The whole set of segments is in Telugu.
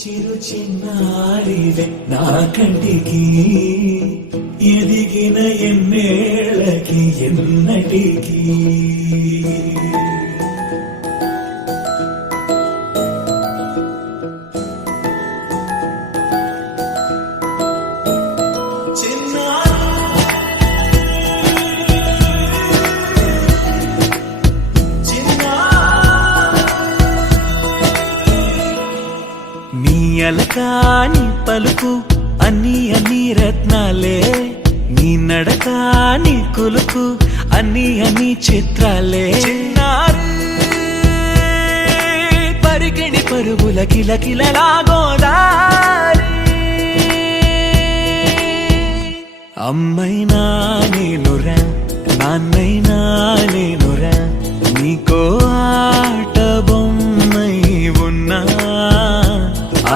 చిరు చిన్నారివే నా కంటికి ఎదిగిన ఎన్నేళ్ళకి ఎన్నటికి అలకాని పలుకు అన్ని అన్ని రత్నాలే నీ నడకాని కులుకు అన్ని అన్ని చిత్రాలే పరికిణి పరుగుల కిలకిలలాగోదారి అమ్మైనా నేనురా నాన్నైనా నేనురా నీకో ఆట బొమ్మై ఉన్నా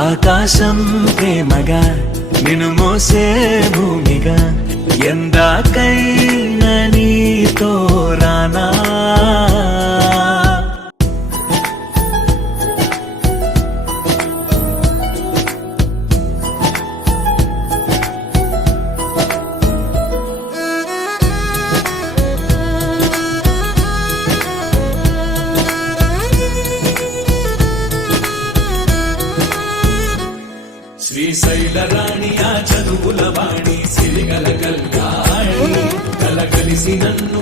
ఆకాశం ప్రేమగా నిన్ను మోసే భూమిగా ఎందాకైనా నీతో రానా శ్రీశైల రాణి ఆ చదువుల వాణి సిరిగల కల్గాణి కలగలిసి నన్ను